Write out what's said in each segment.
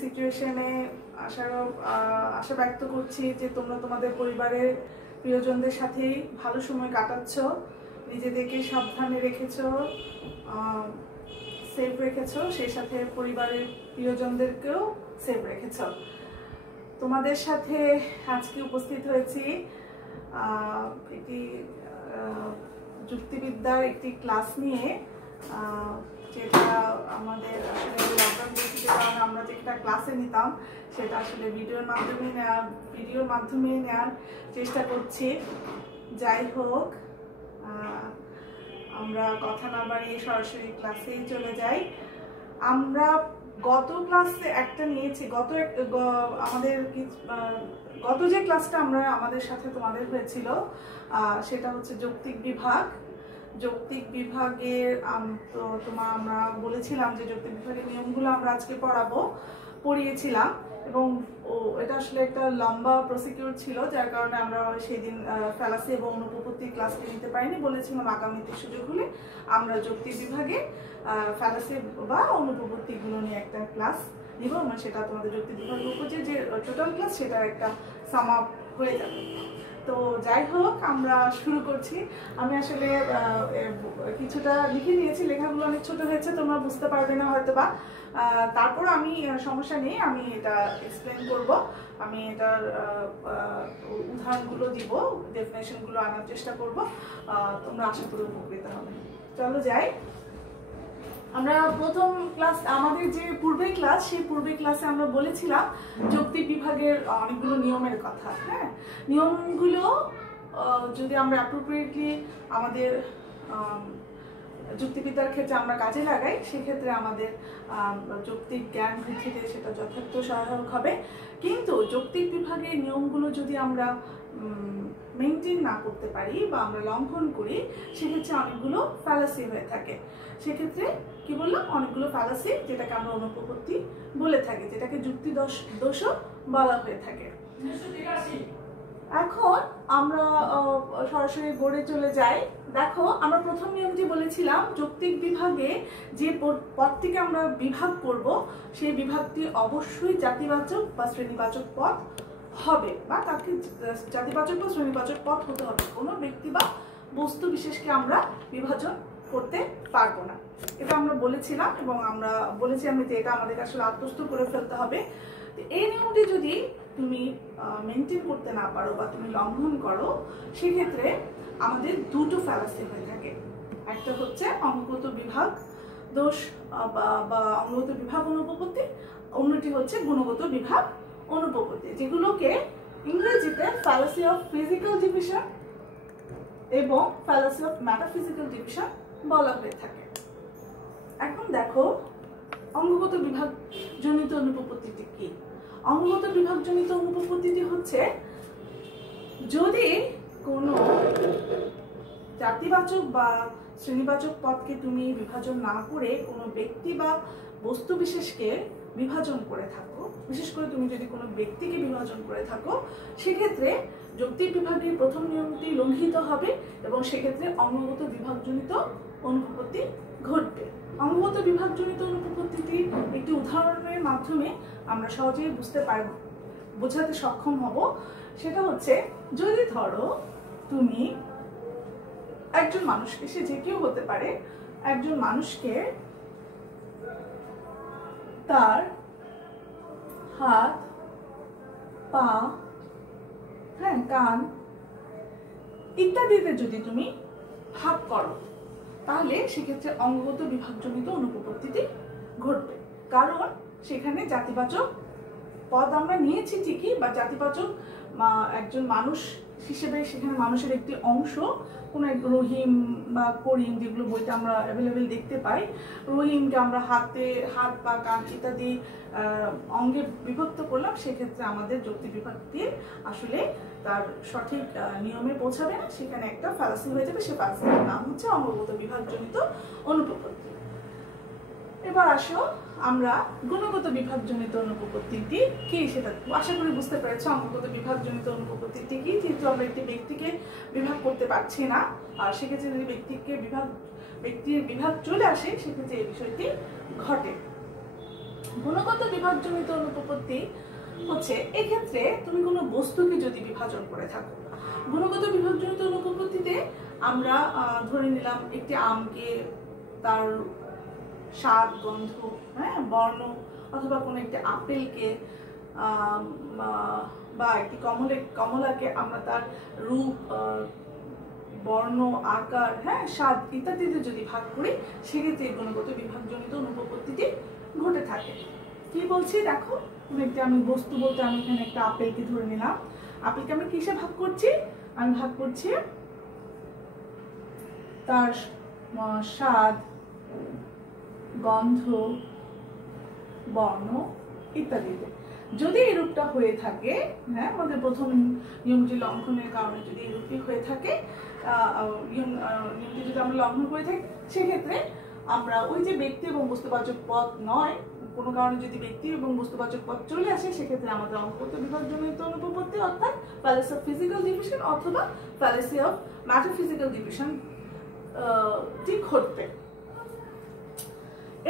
সিচুয়েশনে আশা ব্যক্ত করছি যে তোমরা তোমাদের পরিবারের প্রিয়জনদের সাথেই ভালো সময় কাটাচ্ছ, নিজেদেরকে সাবধানে রেখেছো, সেফ রেখেছো, সেই সাথে পরিবারের প্রিয়জনদেরকেও সেফ রেখেছো। তোমাদের সাথে আজকে উপস্থিত হয়েছি একটি যুক্তিবিদ্যার একটি ক্লাস নিয়ে, যেটা আমাদের আসলে লকডাউন পরিস্থিতির কারণে আমরা যেটা ক্লাসে নিতাম সেটা আসলে ভিডিওর মাধ্যমে নেওয়ার চেষ্টা করছি। যাই হোক, আমরা কথা না বাড়িয়ে সরাসরি ক্লাসেই চলে যাই। আমরা গত ক্লাসে একটা নিয়েছি, গত যে ক্লাসটা আমাদের সাথে তোমাদের হয়েছিল সেটা হচ্ছে যৌক্তিক বিভাগ। যৌক্তিক বিভাগের আমরা বলেছিলাম যে যৌক্তিক বিভাগের নিয়মগুলো আমরা আজকে পড়িয়েছিলাম, এবং এটা আসলে একটা লম্বা প্রসিকিউর ছিল, যার কারণে আমরা সেই দিন ফ্যালাসি এবং অনুপপত্তি ক্লাসটি নিতে পারিনি। বলেছিলাম আগামীতে সুযোগ হলে আমরা যৌক্তিক বিভাগে ফ্যালাসি বা অনুপপত্তিগুলো নিয়ে একটা ক্লাস নিব, মানে সেটা তোমাদের যৌক্তিক বিভাগের উপর যে টোটাল ক্লাস সেটা একটা সাম আপ হয়ে যাবে। তো যাই হোক, আমরা শুরু করছি। আমি আসলে কিছুটা লিখে নিয়েছি, লেখাগুলো অনেক ছোট হয়েছে, তোমরা বুঝতে পারবে না হয়তো বা, তারপর আমি সমস্যা নেই, আমি এটা এক্সপ্লেন করব, আমি এটার উদাহরণগুলো দিব, ডেফিনেশনগুলো আনার চেষ্টা করব, তোমরা আশা করি উপকৃত হবে। চলো যাই। আমরা প্রথম ক্লাস, আমাদের যে পূর্বের ক্লাস, সেই পূর্বের ক্লাসে আমরা বলেছিলাম যৌক্তিক বিভাগের অনেকগুলো নিয়মের কথা। হ্যাঁ, নিয়মগুলো যদি আমরা অ্যাপ্রোপ্রিয়েটলি আমাদের যুক্তিবিদ্যার ক্ষেত্রে আমরা কাজে লাগাই, সেক্ষেত্রে আমাদের যৌক্তিক জ্ঞান বৃদ্ধিতে সেটা যথার্থ সহায়ক হবে। কিন্তু যৌক্তিক বিভাগের নিয়মগুলো যদি আমরা মেনটেন না করতে পারি বা আমরা লঙ্ঘন করি, সেক্ষেত্রে অনেকগুলো ফ্যালাসি হয়ে থাকে। সেক্ষেত্রে কি বললাম, অনেকগুলো ফ্যালাসি, যেটাকে আমরা অনুপপত্তি বলে থাকি, যেটাকে যুক্তি দোষও বলা হয়ে থাকে। এখন আমরা সরাসরি বোর্ডে চলে যাই। দেখো, আমরা প্রথম নিয়মটি বলেছিলাম যৌক্তিক বিভাগে যে পদটিকে আমরা বিভাগ করব, সেই বিভাগটি অবশ্যই জাতিবাচক বা শ্রেণীবাচক পদ হবে, বা তাকে জাতিবাচক বা শ্রেণীবাচক পদ হতে হবে। কোনো ব্যক্তি বা বস্তু বিশেষকে আমরা বিভাজন করতে পারবো না, এটা আমরা বলেছিলাম, এবং আমরা বলেছিলাম যে এটা আমাদের আসলে আত্মস্থ করে ফেলতে হবে। এই নিয়মটি যদি তুমি মেনটেন করতে না পারো বা তুমি লঙ্ঘন করো, সেক্ষেত্রে আমাদের দুটো ফ্যালাসি হয়ে থাকে। একটা হচ্ছে অঙ্গগত বিভাগ দোষ বা অঙ্গগত বিভাগ অনুপপত্তি, অন্যটি হচ্ছে গুণগত বিভাগ অনুপপত্তি, যেগুলোকে ইংরেজিতে ফ্যালাসি অফ ফিজিক্যাল ডিভিশন এবং ফ্যালাসি অফ মেটাফিজিক্যাল ডিভিশন বলা হয়ে থাকে। এখন দেখো, অঙ্গগত বিভাগ জনিত অনুপপত্তিটি কি? অঙ্গগত বিভাগ জনিত অনুপপত্তিটি হচ্ছে যদি কোনো জাতিবাচক বা শ্রেণীবাচক পদকে তুমি বিভাজন না করে কোনো ব্যক্তি বা বস্তু বিশেষকে বিভাজন করে থাকো, বিশেষ করে তুমি যদি কোনো ব্যক্তিকে বিভাজন করে থাকো, সেক্ষেত্রে যৌক্তিক বিভাগের প্রথম নিয়মটি লঙ্ঘিত হবে এবং সেক্ষেত্রে অঙ্গগত বিভাগজনিত অনুপপত্তি ঘটবে। অঙ্গগত বিভাগজনিত অনুপপত্তিটি একটি উদাহরণের মাধ্যমে আমরা সহজেই বোঝাতে সক্ষম হব। সেটা হচ্ছে, যদি ধরো তুমি একজন মানুষকে, সে যে কেউ হতে পারে, একজন মানুষকে তার হাত, পা, হ্যাঁ, কান ইত্যাদিতে যদি তুমি ভাগ করো, তাহলে সেক্ষেত্রে অঙ্গগত বিভাগজনিত অনুপপত্তিটি ঘটবে। কারণ সেখানে জাতিবাচক পদ আমরা নিয়েছি ঠিকই, বা জাতিবাচক একজন মানুষ হিসেবে সেখানে মানুষের একটি অংশ, কোনো এক রহিম বা করিম, যেগুলো বইতে আমরা অ্যাভেলেবেল দেখতে পাই, রহিমকে আমরা হাত বা কান ইত্যাদি অঙ্গে বিভক্ত করলাম, সেক্ষেত্রে আমাদের যৌক্তিক বিভাগটি আসলে তার সঠিক নিয়মে পৌঁছাবে না, সেখানে একটা ফ্যালাসি হয়ে যাবে। সে ফ্যালাসির নাম হচ্ছে অঙ্গগত বিভাগজনিত অনুপপত্তি। এবার আসো, আমরা গুণগত বিভাগজনিত অনুপপত্তিটি কি সেটা আশা করি বুঝতে পেরেছো। অঙ্গগত বিভাগজনিত অনুপপত্তিটি কি? যেহেতু আমরা একটি ব্যক্তিকে বিভাগ করতে পারছি না, আর সেক্ষেত্রে যদি ব্যক্তির বিভাগ চলে আসে, সেক্ষেত্রে এই বিষয়টি ঘটে। গুণগত বিভাগজনিত অনুপপত্তি হচ্ছে এক্ষেত্রে তুমি কোনো বস্তুকে যদি বিভাজন করে থাকো। গুণগত বিভাগজনিত অনুপপত্তিতে আমরা ধরে নিলাম একটি আমকে তার স্বাদ, গন্ধ, হ্যাঁ, বর্ণ, অথবা কোনো একটি আপেলকে বা একটি কমলাকে আমরা তার রূপ, বর্ণ, আকার, হ্যাঁ, স্বাদ ইত্যাদিতে যদি ভাগ করি, সেক্ষেত্রে গুণগত বিভাগজনিত অনুপপত্তিটি ঘটে থাকে। কি বলছি দেখো, আমি বস্তু বলতে আমি এখানে একটা আপেলকে ধরে নিলাম। আপেলকে আমি কিসে ভাগ করছি? আমি ভাগ করছি তার স্বাদ, গন্ধ, বর্ণ ইত্যাদিতে। যদি এই রূপটা হয়ে থাকে, হ্যাঁ, আমাদের প্রথম নিয়মটি লঙ্ঘনের কারণে যদি এই রূপটি হয়ে থাকে, নিয়মটি যদি আমরা লঙ্ঘন করে থাকি, সেক্ষেত্রে আমরা ওই যে ব্যক্তি এবং বস্তুবাচক পদ নয়, কোনো কারণে যদি ব্যক্তি এবং বস্তুবাচক পদ চলে আসে, সেক্ষেত্রে আমাদের অঙ্কগত বিভাগজনিত অনুপপত্তি অর্থাৎ ফ্যালাসি অফ ফিজিক্যাল ডিভিশন অথবা ফ্যালাসি অফ ম্যাটাফিজিক্যাল ডিভিশন ঠিক ঘটবে।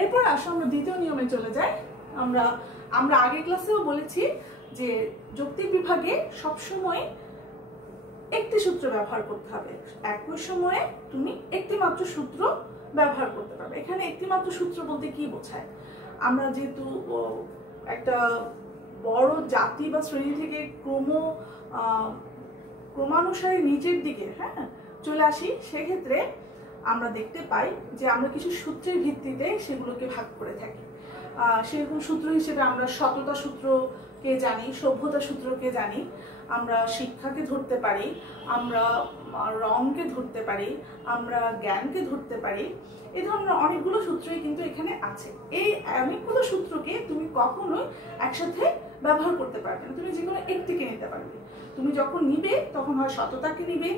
এরপর আসো আমরা দ্বিতীয় নিয়মে চলে যাই। আমরা আগের ক্লাসেও বলেছি যে যৌক্তিক বিভাগে সবসময় একটি সূত্র ব্যবহার করতে হবে। একই সময়ে তুমি একটি মাত্র সূত্র ব্যবহার করতে পারবে। এখানে একটি মাত্র সূত্র বলতে কি বোঝায়? আমরা যেহেতু একটা বড় জাতি বা শ্রেণী থেকে ক্রমানুসারে নিচের দিকে, হ্যাঁ, চলে আসি, সেক্ষেত্রে আমরা দেখতে পাই যে আমরা কিছু সূত্রের ভিত্তিতে সেগুলোকে ভাগ করে থাকি। সেরকম সূত্র হিসেবে আমরা সততা সূত্রকে জানি, সভ্যতা সূত্রকে জানি, আমরা শিক্ষাকে ধরতে পারি, আমরা রঙকে ধরতে পারি, আমরা জ্ঞানকে ধরতে পারি। এই ধরনের অনেকগুলো সূত্রই কিন্তু এখানে আছে। এই অনেকগুলো সূত্রকে তুমি কখনোই একসাথে ব্যবহার করতে পারবে না, তুমি যে কোনো একটিকে নিতে পারবে। তুমি যখন নিবে তখন হয় সততাকে নিবে,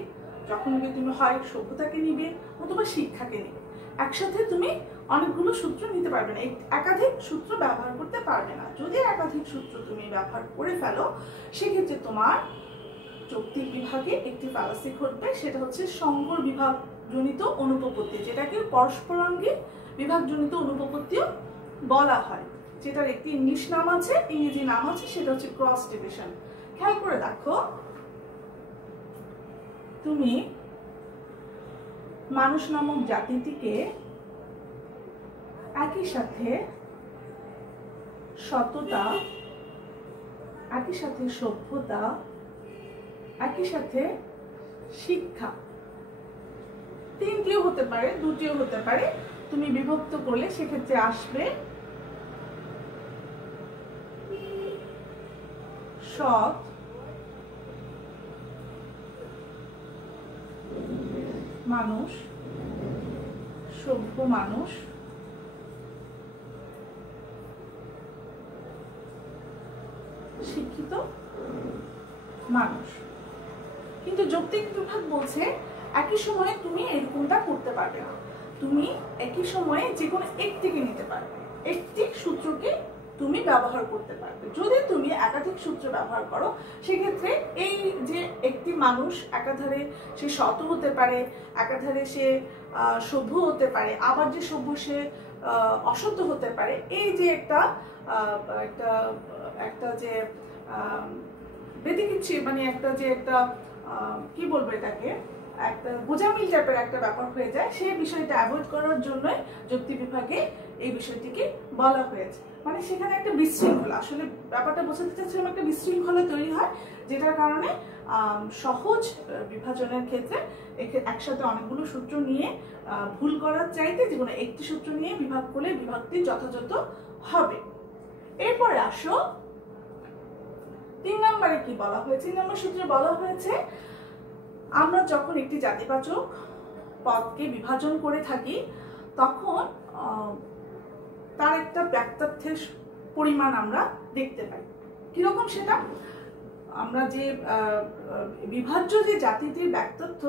যখন নিবে তুমি হয় সভ্যতাকে নিবে অথবা শিক্ষাকে নিবে। একসাথে তুমি অনেকগুলো সূত্র নিতে পারবে না, একাধিক সূত্র ব্যবহার করতে পারবে না। যদি একাধিক সূত্র তুমি ব্যবহার করে ফেলো, সেক্ষেত্রে তোমার যৌক্তিক বিভাগে একটি ফ্যালাসি ঘটবে, সেটা হচ্ছে সংকর বিভাগজনিত অনুপপত্তি, যেটাকে পরস্পরাঙ্গী বিভাগজনিত অনুপপত্তিও বলা হয়, যেটার একটি ইংরেজি নাম আছে, সেটা হচ্ছে ক্রস ডিভিশন। খেয়াল করে দেখো, তুমি মানুষ নামক জাতিটিকে একই সাথে সততা, একই সাথে সভ্যতা, একই সাথে শিক্ষা, তিনটিও হতে পারে, দুটিও হতে পারে, তুমি বিভক্ত করলে সেক্ষেত্রে আসবে সৎ, মানুষ, সভ্য মানুষ, শিক্ষিত মানুষ। কিন্তু যৌক্তিক বিভাগ বলছে একই সময়ে তুমি এরকমটা করতে পারবে না, তুমি একই সময়ে যে কোনো একটিকে নিতে পারবে, একটি সূত্রকে তুমি ব্যবহার করতে পারবে। যদি তুমি একাধিক সূত্র ব্যবহার করো, সেক্ষেত্রে এই যে একটি মানুষ একাধারে সে সৎ হতে পারে, একাধারে সে সভ্য হতে পারে, আবার যে সভ্য সে অসত্য হতে পারে, এই যে একটা যে ব্যতিক্রম, মানে একটা কি বলবো এটাকে, একটা গোজামিল টাইপের একটা ব্যাপার হয়ে যায়। সেই বিষয়টা অ্যাভয়েড করার জন্যই যুক্তি বিভাগে এই বিষয়টিকে বলা হয়েছে। মানে সেখানে একটা বিশৃঙ্খলা, আসলে ব্যাপারটা বোঝাতে চাচ্ছিলাম, একটা বিশৃঙ্খলা তৈরি হয়, যেটার কারণে সহজ বিভাজনের ক্ষেত্রে একসাথে অনেকগুলো সূত্র নিয়ে ভুল করার চাইতে যে কোনো একটি সূত্র নিয়ে বিভাগ করলে বিভাগটি যথাযথ হবে। এরপরে আসো 3 নম্বরে কি বলা হয়েছে। 3 নম্বর সূত্রে বলা হয়েছে, আমরা যখন একটি জাতিবাচক পদকে বিভাজন করে থাকি, তখন তার একটা ব্যক্তার্থের পরিমাণ আমরা দেখতে পাই। কিরকম সেটা? আমরা যে বিভাজ্য যে জাতিটির ব্যক্তার্থ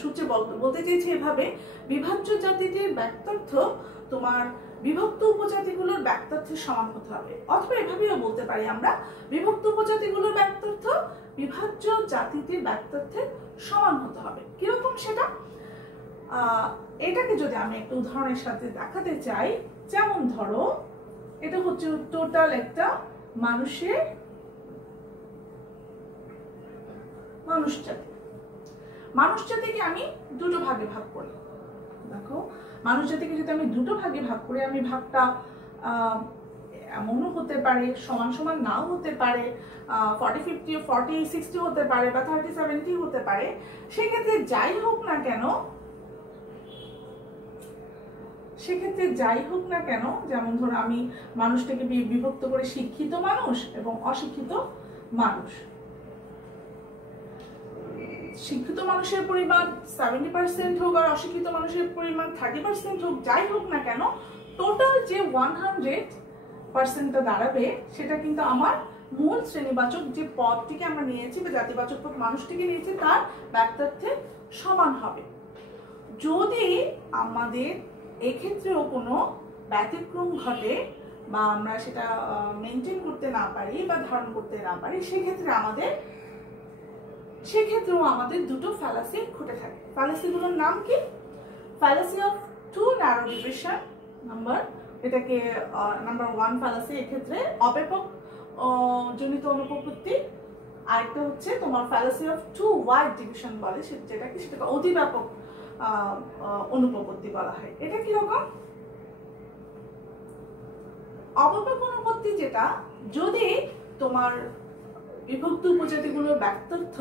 সূত্রে বলতে চেয়েছি এভাবে, বিভাজ্য জাতিটির ব্যক্তার্থ তোমার বিভক্ত উপজাতিগুলোর ব্যক্তার্থের সমান হতে হবে। অথবা এভাবেও বলতে পারি আমরা, বিভক্ত উপজাতিগুলোর ব্যক্তার্থ বিভাজ্য জাতিটির ব্যক্তার্থের সমান হতে হবে। কিরকম সেটা? এটাকে যদি আমি একটা উদাহরণের সাথে দেখাতে চাই, যেমন ধরো এটা হচ্ছে টোটাল একটা মানুষের মানুষ জাতিকে আমি দুটো ভাগে ভাগ করি। দেখো, মানুষ জাতিকে যদি আমি দুটো ভাগে ভাগ করি, আমি ভাগটা এমনও হতে পারে, সমান সমান নাও হতে পারে, 40-50, 40-60 হতে পারে, বা 30-70 হতে পারে। সেক্ষেত্রে যাই হোক না কেন, যেমন ধরো আমি মানুষটাকে বিভক্ত করে শিক্ষিত মানুষ এবং অশিক্ষিত মানুষ। শিক্ষিত মানুষের পরিমাণ 70% হোক আর অশিক্ষিত মানুষের পরিমাণ 30% হোক, যাই হোক না কেন, টোটাল যে 100%টা দাঁড়াবে সেটা কিন্তু আমার মূল শ্রেণীবাচক যে পদটিকে আমরা নিয়েছি বা জাতিবাচক পদ মানুষটিকে নিয়েছি তার ব্যক্তার্থের সমান হবে। যদি আমাদের এক্ষেত্রেও কোনো ব্যতিক্রম ঘটে বা আমরা সেটা মেনটেন করতে না পারি বা ধারণ করতে না পারি, সেক্ষেত্রেও আমাদের দুটো ফ্যালাসি ঘটে থাকে। ফ্যালাসিগুলোর নাম কি? Fallacy of too narrow division এটাকে নাম্বার 1 ফ্যালাসি, এক্ষেত্রে অব্যাপক জনিত অনুপপত্তি। আরেকটা হচ্ছে তোমার fallacy of too wide division বলে, যেটাকে অতিব্যাপক অনুপপত্তি বলা হয়। এটা কিরকম? অব্যাপক অনুপপত্তি যেটা, যদি তোমার বিভক্ত উপজাতিগুলোর ব্যক্তার্থ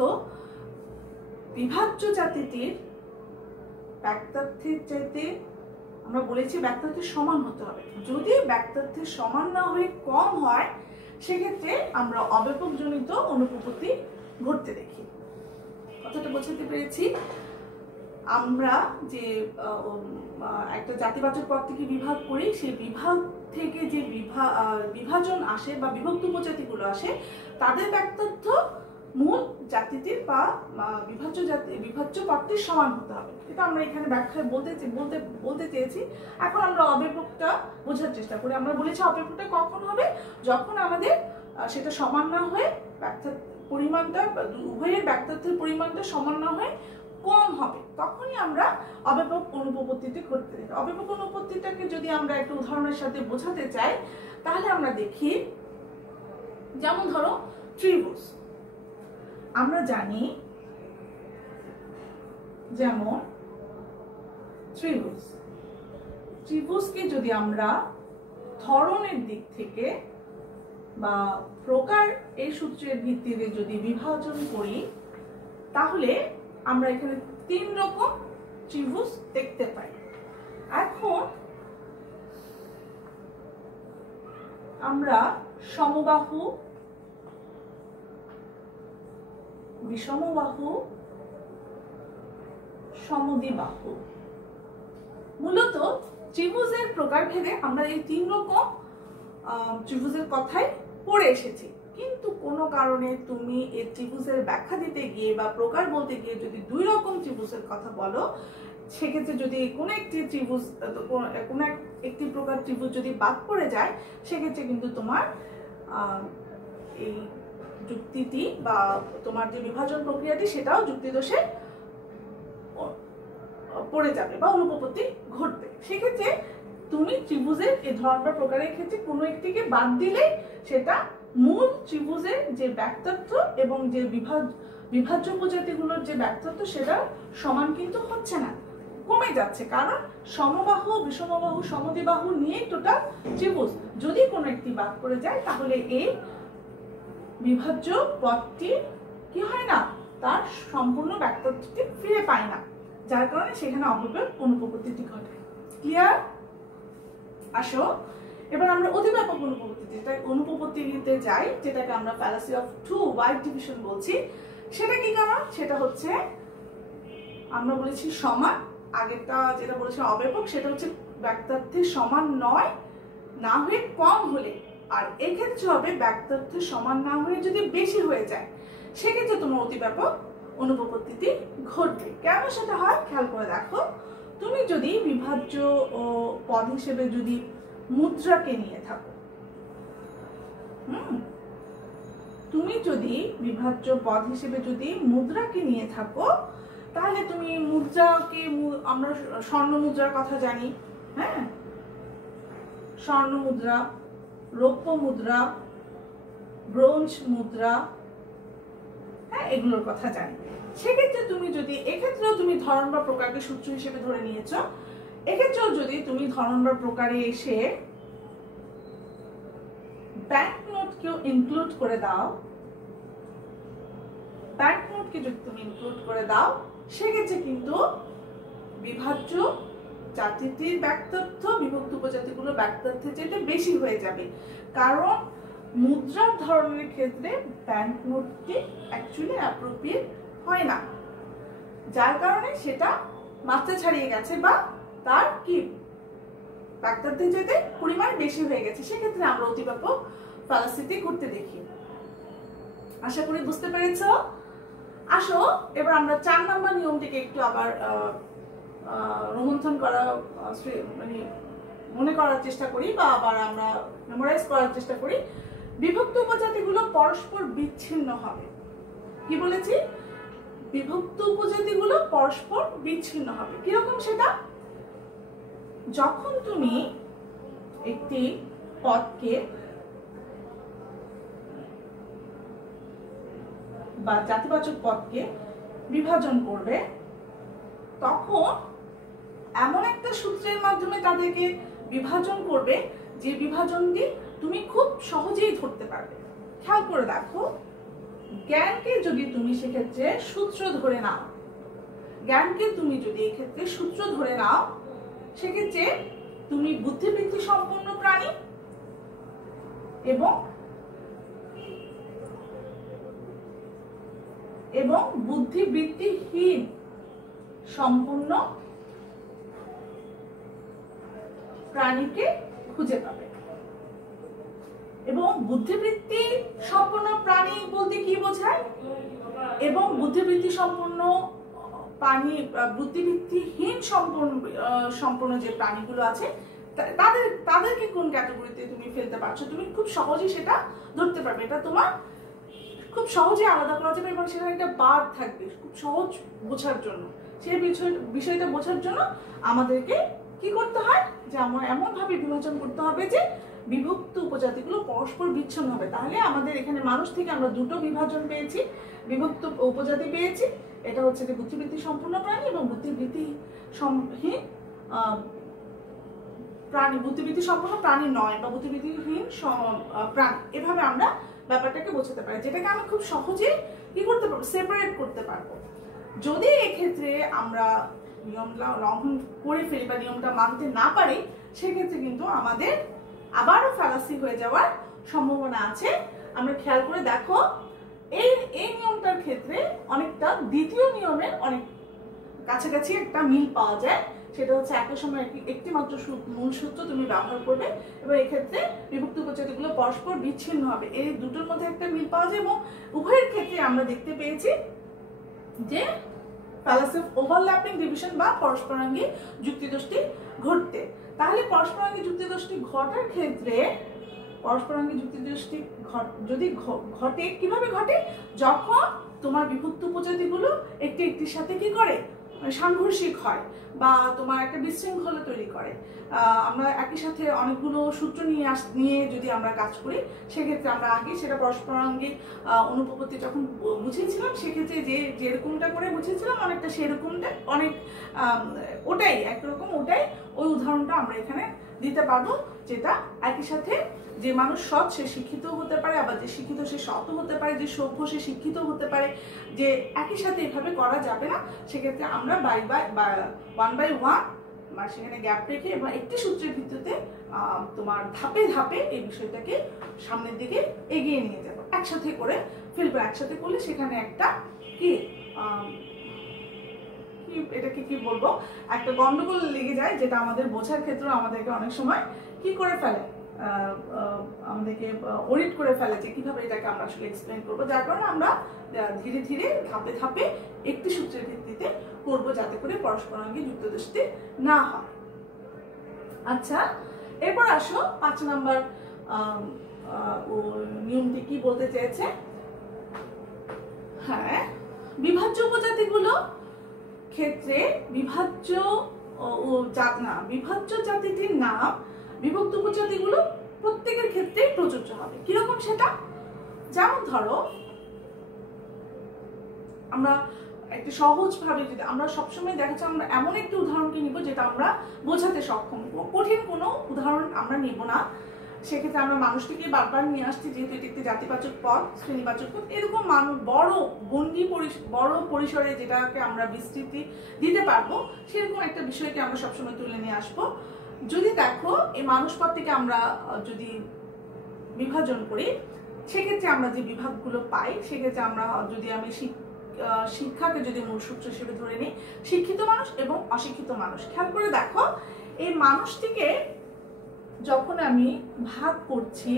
বিভাজ্য জাতিটির ব্যক্তার্থের চাইতে, আমরা বলেছি ব্যক্তার্থের সমান হতে হবে। যদি ব্যক্তার্থের সমান না হয়ে কম হয়, সেক্ষেত্রে আমরা অব্যাপক জনিত অনুপপত্তি ঘটতে দেখি। কথাটা বোঝাতে পেরেছি? আমরা যে একটা জাতিবাচক পদটিকে বিভাগ করি, সেই বিভাগ থেকে যে বিভাজন আসে বা বিভক্ত উপজাতিগুলো আসে, তাদের ব্যক্তার্থ মূল জাতিটির বা বিভাজ্য পদটির সমান হতে হবে। এটা আমরা এখানে ব্যাখ্যায় বলতে চেয়েছি। এখন আমরা অব্যাপকটা বোঝার চেষ্টা করি। আমরা বলেছি অব্যাপকটা কখন হবে? যখন আমাদের সেটা সমান না হয়ে পরিমাণটা, উভয়ের ব্যক্তার্থের পরিমাণটা সমান না হয়ে কম হবে, তখনই আমরা অব্যাপক অনুপপত্তিতে ঘটতে দেখি। অব্যাপক অনুপপত্তিটাকে যদি আমরা একটা উদাহরণের সাথে বোঝাতে চাই, তাহলে আমরা দেখি, যেমন ধরো ত্রিভুজ। আমরা জানি যেমন ত্রিভুজকে যদি আমরা ধরনের দিক থেকে বা প্রকার এই সূত্রের ভিত্তিতে যদি বিভাজন করি, তাহলে আমরা এখানে 3 রকম ত্রিভুজ দেখতে পাই। এখন আমরা সমবাহু, বিষমবাহু, সমদ্বিবাহু, মূলত ত্রিভুজের প্রকারভেদে আমরা এই 3 রকম ত্রিভুজের কথাই পড়ে এসেছি। কিন্তু কোনো কারণে তুমি এই ত্রিভুজের ব্যাখ্যা দিতে গিয়ে বা প্রকার বলতে গিয়ে যদি 2 রকম ত্রিভুজের কথা বলো, সেক্ষেত্রে যদি কোনো একটি প্রকার ত্রিভুজ যদি বাদ পড়ে যায়, সেক্ষেত্রে কিন্তু তোমার এই যুক্তিটি বা তোমার যে বিভাজন প্রক্রিয়াটি, সেটাও যুক্তিদোষে পড়ে যাবে বা অনুপপত্তি ঘটবে। সেক্ষেত্রে তুমি ত্রিভুজের এই ধরন বা প্রকারের ক্ষেত্রে কোনো একটিকে বাদ দিলে সেটা মূল ত্রিভুজের যে ব্যক্তার্থ এবং যে বিভাজ্য উপজাতিগুলোর যে ব্যক্তার্থ, সেটা সমান কিন্তু হচ্ছে না, কমে যাচ্ছে। কারণ সমবাহু, বিষমবাহু, সমদ্বিবাহু নিয়ে টোটাল ত্রিভুজ। যদি কোনো একটি বাদ পড়ে যায়, তাহলে এই বিভাজ্য পদটি কি হয় না, তার সম্পূর্ণ ব্যক্তার্থটি ফিরে পায় না, যার কারণে সেখানে অব্যপক অনুপপত্তিটি ঘটে। ক্লিয়ার? আসো এবার আমরা অতিব্যাপক অনুপপত্তিতে যাই, যেটাকে আমরা fallacy of too wide division বলছি। সেটা কি কারণ? সেটা হচ্ছে, আমরা বলেছি সমান, আগেরটা যেটা বলেছি অব্যাপক, সেটা হচ্ছে ব্যক্তার্থের সমান নয়, না হয়ে কম হলে। আর এক্ষেত্রে হবে ব্যক্তার্থের সমান না হয়ে যদি বেশি হয়ে যায়, সেক্ষেত্রে তোমার অতিব্যাপক অনুপপত্তিটি ঘটবে। কেন সেটা হয় খেয়াল করে দেখো। তুমি যদি বিভাজ্য পদ হিসেবে যদি মুদ্রাকে নিয়ে থাকো, তুমি যদি বিভাজ্য পদ হিসেবে যদি মুদ্রাকে নিয়ে থাকো, তাহলে তুমি মুদ্রাকে, আমরা স্বর্ণ মুদ্রার কথা জানি, হ্যাঁ, স্বর্ণ মুদ্রা, রৌপ্য মুদ্রা, ব্রোঞ্জ মুদ্রা, হ্যাঁ, এগুলোর কথা জানি। সেক্ষেত্রে তুমি যদি এক্ষেত্রেও তুমি ধরন বা প্রকারকে সূত্র হিসেবে ধরে নিয়েছ, এক্ষেত্রেও যদি তুমি ধরন বা প্রকারে এসে ব্যাংক নোটকেও ইনক্লুড করে দাও, ব্যাংক নোটকে যদি তুমি ইনক্লুড করে দাও, সেক্ষেত্রে কিন্তু বিভাজ্য জাতিটির ব্যাক্তর্থ বিভক্ত উপজাতিগুলোর ব্যাক্তর্থের চাইতে বেশি হয়ে যাবে, কারণ মুদ্রার ধরনের ক্ষেত্রে ব্যাংক নোটটি অ্যাকচুয়ালি অ্যাপ্রোপ্রিয়েট হয় না, যার কারণে সেটা মাত্রা ছাড়িয়ে গেছে বা তার কি ব্যাক্তর্থের চাইতে পরিমাণ বেশি হয়ে গেছে। সেক্ষেত্রে আমরা অতিব্যাপক ফ্যালাসিটি করতে দেখি। আশা করি বুঝতে পেরেছ। আসো এবার আমরা 4 নম্বর নিয়মটিকে একটু আবার রোমন্থন করা মানে মনে করার চেষ্টা করি বা আবার আমরা মেমোরাইজ করার চেষ্টা করি। বিভক্ত উপজাতিগুলো পরস্পর বিচ্ছিন্ন হবে। কি বলেছি? বিভক্ত উপজাতিগুলো পরস্পর বিচ্ছিন্ন হবে। কিরকম সেটা? যখন তুমি একটি পদকে বা জাতিবাচক পদকে বিভাজন করবে, তখন এমন একটা সূত্রের মাধ্যমে তাদেরকে বিভাজন করবে যে বিভাজনটি তুমি খুব সহজেই ধরতে পারবে। খেয়াল করে দেখো, জ্ঞানকে যদি তুমি সেক্ষেত্রে সূত্র ধরে নাও, জ্ঞানকে তুমি যদি এক্ষেত্রে সূত্র ধরে নাও, সেক্ষেত্রে তুমি বুদ্ধিবৃত্তি সম্পন্ন প্রাণী এবং বুদ্ধিবৃত্তিহীন সম্পন্ন প্রাণীকে খুঁজে পাবে। এবং বুদ্ধিবৃত্তি সম্পন্ন প্রাণী বলতে কি বোঝায়? এবং বুদ্ধিবৃত্তি সম্পন্ন প্রাণী, বুদ্ধিবৃত্তিহীন সম্পন্ন যে প্রাণীগুলো আছে তাদেরকে কোন ক্যাটাগরিতে তুমি ফেলতে পারছো, তুমি খুব সহজেই সেটা ধরতে পারবে। এটা তোমার খুব সহজে আলাদা করা যাবে এবং সেখানে একটা বার থাকবে খুব সহজ বোঝার জন্য। সেই বিষয়টা বোঝার জন্য আমাদেরকে কি করতে হয়, যে আমরা এমন ভাবে বিভাজন করতে হবে যে বিভক্ত উপজাতিগুলো পরস্পর বিচ্ছিন্ন হবে। তাহলে আমাদের এখানে মানুষ থেকে আমরা দুটো বিভাজন পেয়েছি, বিভক্ত উপজাতি পেয়েছি। এটা হচ্ছে যে বুদ্ধিবৃত্তি সম্পন্ন প্রাণী এবং বুদ্ধিবৃত্তিহীন প্রাণী, বুদ্ধিবৃত্তি সম্পন্ন প্রাণী নয় বা বুদ্ধিবৃত্তিহীন প্রাণী। এভাবে আমরা ব্যাপারটাকে বোঝাতে পারি, যেটাকে আমি খুব সহজে কি করতে পারবো, সেপারেট করতে পারবো। যদি এক্ষেত্রে আমরা নিয়মটা লঙ্ঘন করে ফেলি বা নিয়মটা মানতে না পারি, সেক্ষেত্রে কিন্তু আমাদের আবারও ফ্যালাসি হয়ে যাওয়ার সম্ভাবনা আছে। আমরা খেয়াল করে দেখো, এই নিয়মটার ক্ষেত্রে অনেকটা দ্বিতীয় নিয়মের অনেক কাছাকাছি একটা মিল পাওয়া যায়। সেটা হচ্ছে একই সময় একটি মাত্র মূল সূত্র তুমি ব্যবহার করবে এবং এক্ষেত্রে বিভক্ত উপজাতিগুলো পরস্পর বিচ্ছিন্ন হবে। এই দুটোর মধ্যে একটা মিল পাওয়া যায় এবং উভয়ের ক্ষেত্রে আমরা দেখতে পেয়েছি যে ফ্যালাসি অফ ওভারল্যাপিং ডিভিশন বা পরস্পরাঙ্গী যুক্তিদোষটি ঘটতে। তাহলে পরস্পরাঙ্গী যুক্তিদোষটি ঘটার ক্ষেত্রে পরস্পরাঙ্গী যুক্তিদোষটি যদি ঘটে, কিভাবে ঘটে? যখন তোমার বিভক্ত উপজাতিগুলো একটি একটির সাথে কি করে, সাংঘর্ষিক হয় বা তোমার একটা বিশৃঙ্খলা তৈরি করে। আমরা একই সাথে অনেকগুলো সূত্র নিয়ে যদি আমরা কাজ করি, সেক্ষেত্রে আমরা আগে সেটা পরস্পরাঙ্গী অনুপপত্তি যখন বুঝিয়েছিলাম, সেক্ষেত্রে যেরকমটা করে বুঝিয়েছিলাম অনেকটা সেরকমটা ওটাই একরকম, ওটাই ওই উদাহরণটা আমরা এখানে দিতে পারবো। যেটা একই সাথে যে মানুষ সৎ সে শিক্ষিত হতে পারে, আবার যে শিক্ষিত সে সৎ হতে পারে, যে সভ্য সে শিক্ষিত হতে পারে, যে একই সাথে এভাবে করা যাবে না। সেক্ষেত্রে আমরা 1 by 1 বা সেখানে গ্যাপ রেখে এবং একটি সূত্রের ভিত্তিতে তোমার ধাপে ধাপে এই বিষয়টাকে সামনের দিকে এগিয়ে নিয়ে যাবো, একসাথে করে ফেলবো। একসাথে করলে সেখানে একটা কি এটাকে কি বলবো, একটা গন্ডগোল লেগে যায়, যেটা আমাদের বোঝার ক্ষেত্রে আমাদেরকে অনেক সময় কি করে ফেলে, আমাদেরকে ওরিট করে ফেলে যে কিভাবে এটাকে আমরা আসলে এক্সপ্লেন করবো। যার কারণে আমরা ধীরে ধীরে ধাপে ধাপে একটি সূত্রের ভিত্তিতে করবো, যাতে করে পরস্পরাঙ্গী যুক্তিদোষটি না হয়। আচ্ছা, এরপর আসো 5 নম্বর নিয়মটি কি বলতে চেয়েছে। হ্যাঁ, বিভাজ্য উপজাতিগুলো ক্ষেত্রে বিভাজ্য জাতিটির নাম বিভক্ত উপজাতিগুলো প্রত্যেকের ক্ষেত্রেই প্রযোজ্য হবে। কিরকম সেটা? যেমন ধরো আমরা একটা সহজ ভাবে যদি আমরা সবসময় দেখাচ্ছি আমরা এমন একটি উদাহরণকে নিব যেটা আমরা বোঝাতে সক্ষম। কঠিন কোনো উদাহরণ আমরা নিব না। সেক্ষেত্রে আমরা মানুষটিকে বারবার নিয়ে আসছি, যেহেতু এটি একটি জাতিবাচক পদ, শ্রেণীবাচক পদ, এরকম বড় গণ্ডি বড় পরিসরে যেটাকে আমরা বিস্তৃতি দিতে পারবো সেরকম একটা বিষয়কে আমরা সবসময় তুলে নিয়ে আসবো। যদি দেখো এই মানুষ পদটিকে আমরা যদি বিভাজন করি, সেক্ষেত্রে আমরা যে বিভাগগুলো পাই, সেক্ষেত্রে আমরা যদি আমি শিক্ষাকে যদি মূল সূত্র হিসেবে ধরে নিই, শিক্ষিত মানুষ এবং অশিক্ষিত মানুষ। খেয়াল করে দেখো এই মানুষটিকে যখন আমি ভাগ করছি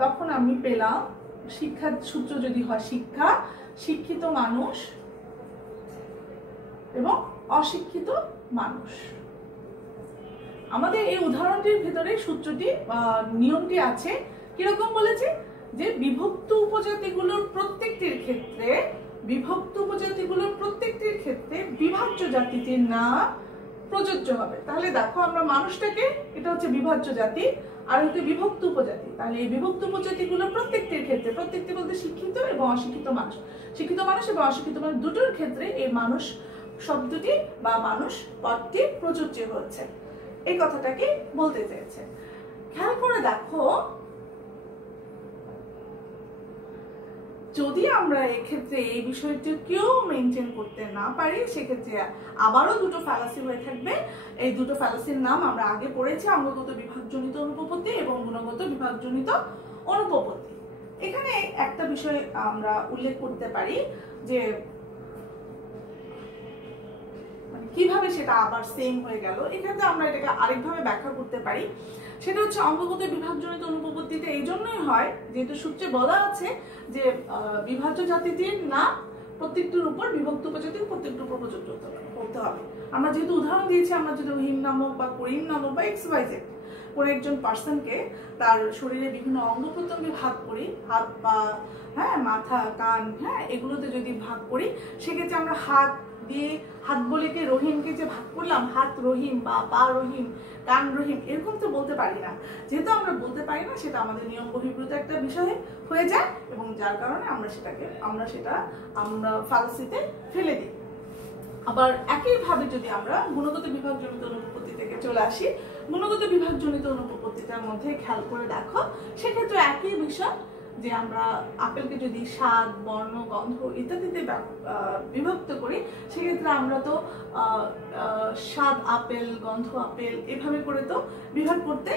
তখন আমি পেলাম শিক্ষার সূত্র যদি হয় শিক্ষা, শিক্ষিত মানুষ এবং অশিক্ষিত মানুষ। আমাদের এই উদাহরণটির ভিতরে সূত্রটি নিয়মটি আছে। কিরকম বলেছে যে বিভক্ত উপজাতিগুলোর প্রত্যেকটির ক্ষেত্রে বিভাজ্য জাতিটির নাম প্রযোজ্য হবে। তাহলে দেখো আমরা মানুষটাকে, এটা হচ্ছে বিভাজ্য জাতি আর হচ্ছে বিভক্ত উপজাতি। তাহলে এই বিভক্ত উপজাতিগুলোর প্রত্যেকটির ক্ষেত্রে, প্রত্যেকটি বলতে শিক্ষিত এবং অশিক্ষিত মানুষ, শিক্ষিত মানুষ এবং অশিক্ষিত মানুষ দুটোর ক্ষেত্রে এই মানুষ শব্দটি বা মানুষ পদটি প্রযোজ্য হচ্ছে, এই কথাটাকে বলতে চেয়েছে। খেয়াল করে দেখো যদি আমরা এক্ষেত্রে এই বিষয়টিকেও মেনটেন করতে না পারি, সেক্ষেত্রে আবারও দুটো ফ্যালাসি হয়ে থাকবে। এই দুটো ফ্যালাসির নাম আমরা আগে পড়েছি, অঙ্গগত বিভাগজনিত অনুপপত্তি এবং গুণগত বিভাগজনিত অনুপপত্তি। এখানে একটা বিষয় আমরা উল্লেখ করতে পারি যে কিভাবে সেটা আবার সেম হয়ে গেল। এক্ষেত্রে আমরা এটাকে আরেকভাবে ব্যাখ্যা করতে পারি, সেটা হচ্ছে অঙ্গগত বিভাগজনিত অনুপপত্তিতে এই জন্যই হয় যেহেতু সূত্রে বলা আছে যে বিভাজ্য জাতিটির নাম প্রত্যেকটির উপর, বিভক্ত উপজাতির প্রত্যেকটির উপর প্রযোজ্য করতে হবে। আমরা যেহেতু উদাহরণ দিয়েছি, আমরা যদি রহিম নামক বা করিম নামক বা XYZ কোন একজন পার্সনকে তার শরীরে বিভিন্ন অঙ্গ প্রত্যঙ্গে ভাগ করি, হাত পা, হ্যাঁ, মাথা, কান, হ্যাঁ, এগুলোতে যদি ভাগ করি, সেক্ষেত্রে আমরা হাত দিয়ে, হাত বলেকে রহিমকে যে ভাগ করলাম, হাত রহিম বা পা রহিম, কান রহিম, এরকম তো বলতে পারি না। যেহেতু আমরা বলতে পারি না, সেটা আমাদের নিয়ম বহির্ভূত একটা বিষয় হয়ে যায় এবং যার কারণে আমরা সেটা ফালাসিতে ফেলে দিই। আবার একইভাবে যদি আমরা গুণগত বিভাগজনিত অনুপপত্তি থেকে চলে আসি, গুণগত বিভাগজনিত অনুপপত্তিটার মধ্যে খেয়াল করে দেখো, সেক্ষেত্রে একই বিষয় যে আমরা আপেলকে যদি স্বাদ, বর্ণ, গন্ধ ইত্যাদিতে বিভক্ত করি, সেক্ষেত্রে আমরা তো স্বাদ আপেল, গন্ধ আপেল এভাবে করে তো বিভাগ করতে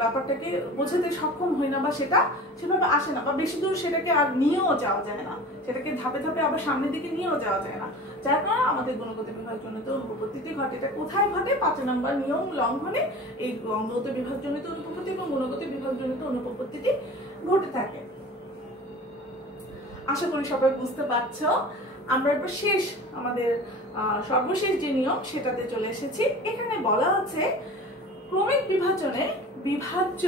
ব্যাপারটাকে বোঝাতে সক্ষম হই না, বা সেটা সেভাবে আসে না, বা বেশি দূর সেটাকে আর নিয়েও যাওয়া যায় না, সেটাকে ধাপে ধাপে আবার সামনের দিকে নিয়েও যাওয়া যায় না। যার কারণে আমাদের গুণগত বিভাগজনিত অনুপপত্তিটি ঘটে। এটা কোথায় ঘটে? 5 নম্বর নিয়ম লঙ্ঘনে এই অঙ্গগত বিভাগজনিত অনুপপত্তি এবং গুণগত বিভাগজনিত অনুপপত্তিটি ঘটে থাকে। আশা করি সবাই বুঝতে পারছো। আমরা এবার আমাদের সর্বশেষ যে নিয়ম সেটাতে চলে এসেছি। এখানে বলা আছে ক্রমিক বিভাজনে বিভাজ্য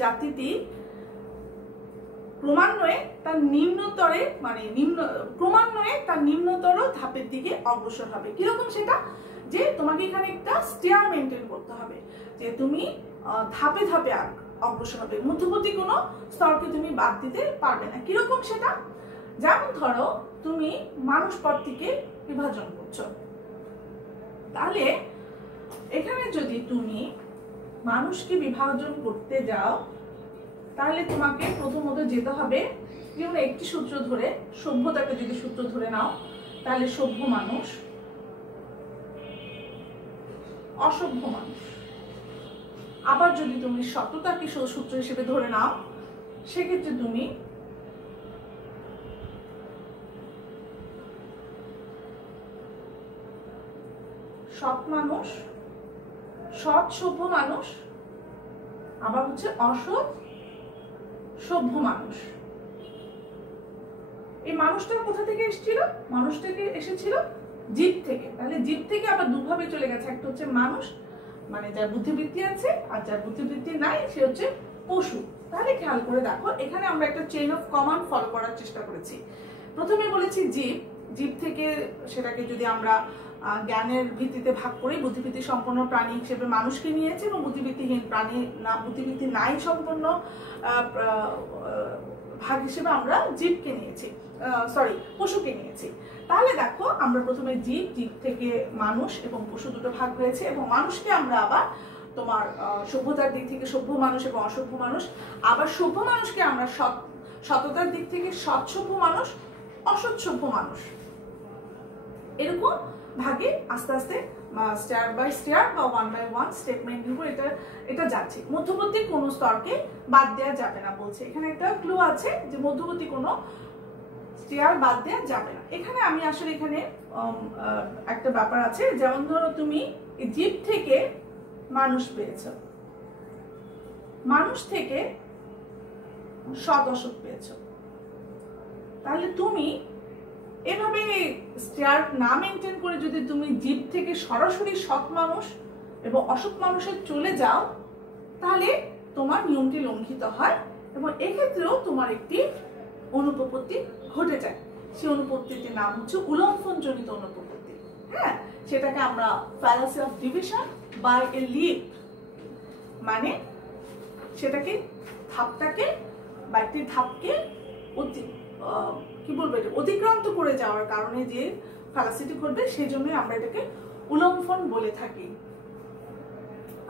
জাতিটি ক্রমান্বয়ে তার নিম্নতর ধাপের দিকে অগ্রসর হবে। কিরকম সেটা? যে তোমাকে এখানে একটা স্টেয়ার মেনটেন করতে হবে, যে তুমি ধাপে ধাপে অগ্রসর হবে, মধ্যবর্তী কোনো স্তরকে তুমি বাদ দিতে পারবে না। কিরকম সেটা? যেমন ধরো তুমি মানুষ পদটিকে বিভাজন করছো, তাহলে এখানে যদি তুমি মানুষকে বিভাজন করতে যাও, তাহলে তোমাকে প্রথমত যেতে হবে, যেমন একটি সূত্র ধরে, সভ্যতাকে যদি সূত্র ধরে নাও, তাহলে সভ্য মানুষ, অসভ্য মানুষ। আবার যদি তুমি সততাকে সূত্র হিসেবে ধরে নাও, সেক্ষেত্রে তুমি সৎ মানুষ, সৎ সভ্য মানুষ, আবার হচ্ছে অসৎ সভ্য মানুষ। এই মানুষটা কোথা থেকে এসেছিল? মানুষটাকে এসেছিল জীব থেকে। তাহলে জীব থেকে আবার দুভাবে চলে গেছে, একটা হচ্ছে মানুষ মানে যার বুদ্ধিবৃত্তি আছে, আর যার বুদ্ধিবৃত্তি নাই সে হচ্ছে পশু। তাহলে খেয়াল করে দেখো, এখানে আমরা একটা চেইন অফ কমান্ড ফলো করার চেষ্টা করেছি। প্রথমে বলেছি জীব, জীব থেকে সেটাকে যদি আমরা জ্ঞানের ভিত্তিতে ভাগ করে বুদ্ধিবৃত্তি সম্পন্ন প্রাণী হিসেবে মানুষকে নিয়েছে এবং বুদ্ধিবৃত্তিহীন প্রাণী না, বুদ্ধিবৃত্তি নাই সম্পন্ন ভাগ হিসেবে আমরা জীবকে নিয়েছি, পশুকে নিয়েছি। তাহলে দেখো আমরা প্রথমে জীব থেকে মানুষ এবং পশু দুটো ভাগ হয়েছে, এবং মানুষকে আমরা আবার তোমার সভ্যতার দিক থেকে সভ্য মানুষ এবং অসভ্য মানুষ, আবার সভ্য মানুষকে আমরা সততার দিক থেকে সৎসভ্য মানুষ, অসৎসভ্য মানুষ, এরকম ভাগে আস্তে আস্তে স্টেয়ার বাই স্টেয়ার বা 1 by 1 স্টেটমেন্ট নিব। এটা যাচ্ছে। মধ্যবর্তী কোনো স্তরকে বাদ দেওয়া যাবে না বলছে। এখানে একটা ক্লু আছে যে মধ্যবর্তী কোনো স্টেয়ার বাদ দেওয়া যাবে না। এখানে আমি আসলে এখানে একটা ব্যাপার আছে, যেমন ধরো তুমি জীব থেকে মানুষ পেয়েছো, মানুষ থেকে সৎ অসৎ পেয়েছো, তাহলে তুমি এভাবে স্টেয়ার না মেনটেন করে যদি তুমি জীব থেকে সরাসরি সৎ মানুষ এবং অসৎ মানুষে চলে যাও, তাহলে তোমার নিয়মটি লঙ্ঘিত হয় এবং এক্ষেত্রেও তোমার একটি অনুপপত্তি ঘটে যায়। সেই অনুপপত্তিটির নাম হচ্ছে উল্লঙ্ঘন জনিত অনুপপত্তি। হ্যাঁ, সেটাকে আমরা fallacy of division by a leap, মানে সেটাকে ধাপটাকে বা একটি ধাপকে কি বলবো, এটা অতিক্রান্ত করে যাওয়ার কারণে যে ফ্যালাসিটি ঘটবে, সেই জন্য আমরা এটাকে উল্লঙ্ঘন বলে থাকি।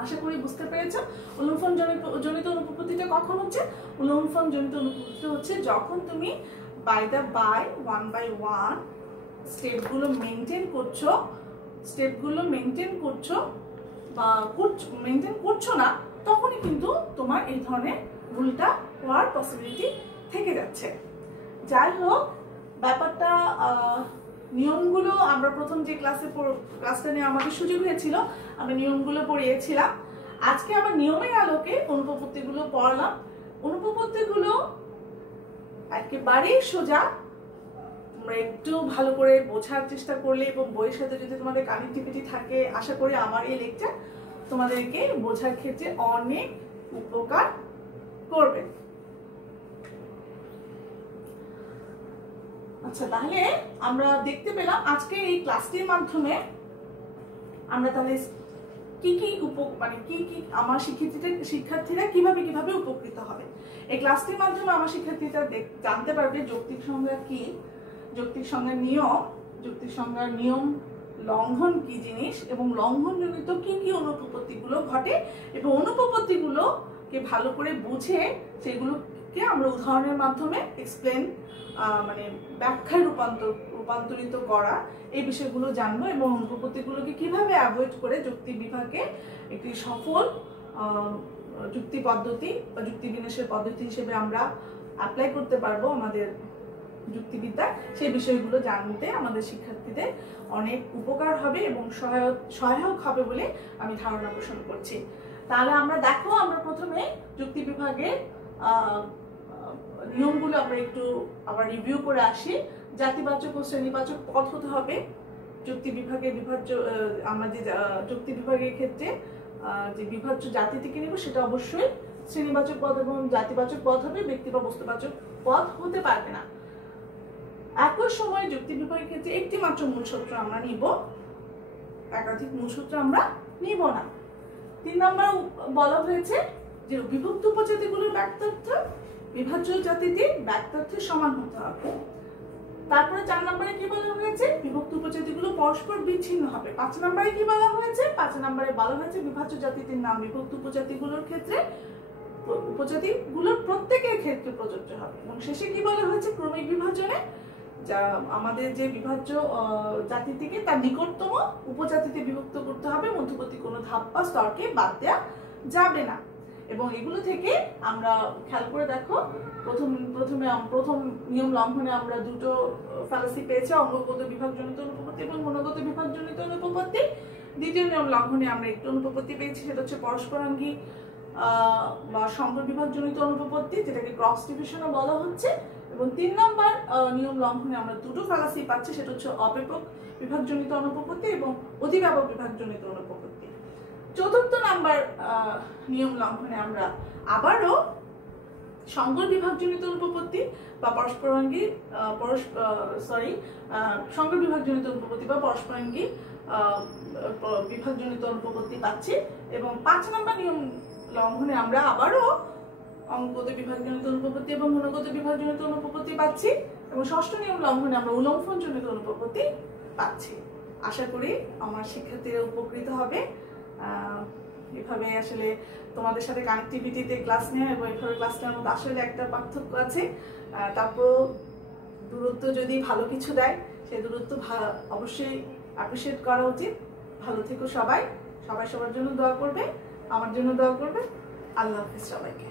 আশা করি বুঝতে পেরেছ। উল্লঙ্ঘন জনিত অনুপপত্তিটা কখন হচ্ছে? উল্লঙ্ঘন জনিত অনুপপত্তি হচ্ছে যখন তুমি বাই 1 by 1 স্টেপগুলো মেনটেন করছো বা মেনটেন করছো না, তখনই কিন্তু তোমার এই ধরনের ভুলটা হওয়ার পসিবিলিটি থেকে যাচ্ছে। যাই হোক, ব্যাপারটা নিয়মগুলো আমরা প্রথম যে ক্লাসটা নিয়ে আমাদের সুযোগ হয়েছিল, আমি নিয়মগুলো পড়িয়েছিলাম। আজকে আবার নিয়মের আলোকে অনুপপত্তিগুলো পড়লাম। অনুপপত্তিগুলো একেবারেই সোজা, তোমরা একটু ভালো করে বোঝার চেষ্টা করলে এবং বইয়ের সাথে যদি তোমাদের কানেক্টিভিটি থাকে, আশা করি আমার এই লেকচার তোমাদেরকে বোঝার ক্ষেত্রে অনেক উপকার করবে। আচ্ছা, তাহলে আমরা দেখতে পেলাম আজকে এই ক্লাসটির মাধ্যমে আমরা তাহলে কি আমার শিক্ষার্থীরা কিভাবে উপকৃত হবে। এই ক্লাসটির মাধ্যমে আমার শিক্ষার্থীরা জানতে পারবে যৌক্তিক সংজ্ঞা কি, যৌক্তিক সংজ্ঞার নিয়ম লঙ্ঘন কি জিনিস, এবং লঙ্ঘনজনিত কি অনুপপত্তিগুলো ঘটে, এবং অনুপপত্তিগুলোকে ভালো করে বুঝে সেগুলোকে আমরা উদাহরণের মাধ্যমে ব্যাখ্যায় রূপান্তরিত করা, এই বিষয়গুলো জানবো, এবং অনুপপত্তিগুলোকে কিভাবে অ্যাভয়েড করে যুক্তি বিভাগে একটি সফল যুক্তি পদ্ধতি বা যুক্তি বিন্যাসের পদ্ধতি হিসেবে আমরা অ্যাপ্লাই করতে পারবো আমাদের যুক্তিবিদ্যা, সেই বিষয়গুলো জানতে আমাদের শিক্ষার্থীদের অনেক উপকার হবে এবং সহায়ক হবে বলে আমি ধারণা পোষণ করছি। তাহলে আমরা প্রথমে যুক্তি বিভাগের নিয়মগুলো আমরা একটু আবার রিভিউ করে আসি। জাতিবাচক ও শ্রেণীবাচক পদ হতে হবে যুক্তি বিভাগের আমরা যে যুক্তি বিভাগের ক্ষেত্রে যে বিভাজ্য জাতি থেকে নেব, সেটা অবশ্যই শ্রেণীবাচক পদ এবং জাতিবাচক পদ হবে, ব্যক্তি বা বস্তুবাচক পদ হতে পারবে না। একই সময় যুক্তি বিভাগের ক্ষেত্রে একটি মাত্র মূল সূত্র আমরা নিব, একাধিক মূল সূত্র আমরা নিব না। 3 নম্বর বলা হয়েছে যে বিভক্ত উপজাতিগুলোর ব্যাক্তার্থ বিভাজ্য জাতিটির ব্যাক্তার্থের সমান হতে হবে। তারপরে 4 নম্বরে কি বলা হয়েছে? বিভক্ত উপজাতিগুলো পরস্পর বিচ্ছিন্ন হবে। 5 নম্বরে কি বলা হয়েছে? 5 নম্বরে বলা হয়েছে বিভাজ্য জাতিটির নাম বিভক্ত উপজাতিগুলোর ক্ষেত্রে উপজাতিগুলোর প্রত্যেকের ক্ষেত্রে প্রযোজ্য হবে। এবং শেষে কি বলা হয়েছে? ক্রমিক বিভাজনে যা আমাদের যে বিভাজ্য জাতিটিকে তার নিকটতম উপজাতিতে বিভক্ত করতে হবে, মধ্যবর্তী কোনো ধাপ বা স্তরকে বাদ দেওয়া যাবে না। এবং এগুলো থেকে আমরা খেয়াল করে দেখো, প্রথম নিয়ম লঙ্ঘনে আমরা দুটো ফ্যালাসি পেয়েছি, অঙ্গগত বিভাগজনিত অনুপপত্তি এবং গুণগত বিভাগজনিত অনুপপত্তি। দ্বিতীয় নিয়ম লঙ্ঘনে আমরা একটু অনুপপত্তি পেয়েছি, সেটা হচ্ছে পরস্পরাঙ্গী বা সংকর বিভাগজনিত অনুপপত্তি, যেটাকে ক্রস ডিভিশনও বলা হচ্ছে। এবং 3 নম্বর নিয়ম লঙ্ঘনে আমরা দুটো ফ্যালাসি পাচ্ছি, সেটা হচ্ছে অব্যাপক বিভাগজনিত অনুপপত্তি এবং অধিব্যাপক বিভাগজনিত অনুপপত্তি। 4র্থ নাম্বার নিয়ম লঙ্ঘনে আমরা আবারও সংকর বিভাগজনিত অনুপপত্তি বা পরস্পরাঙ্গী সঙ্গ বিভাগজনিত অনুপপত্তি বা পরস্পরাঙ্গী বিভাগজনিত অনুপপত্তি পাচ্ছি। এবং 5 নম্বর নিয়ম লঙ্ঘনে আমরা আবারও অঙ্কগত বিভাগজনিত অনুপপত্তি এবং গুণগত বিভাগজনিত অনুপপত্তি পাচ্ছি। এবং 6ষ্ঠ নিয়ম লঙ্ঘনে আমরা উলম্ফনজনিত অনুপপত্তি পাচ্ছি। আশা করি আমার শিক্ষার্থীরা উপকৃত হবে। এভাবে আসলে তোমাদের সাথে কানেক্টিভিটিতে ক্লাস নেওয়া এবং এভাবে ক্লাস নেওয়ার মধ্যে আসলে একটা পার্থক্য আছে। তারপর দূরত্ব যদি ভালো কিছু দেয় সেই দূরত্ব অবশ্যই অ্যাপ্রিসিয়েট করা উচিত। ভালো থেকো সবাই, সবার জন্য দোয়া করবে, আমার জন্য দোয়া করবে। আল্লাহ হাফেজ সবাইকে।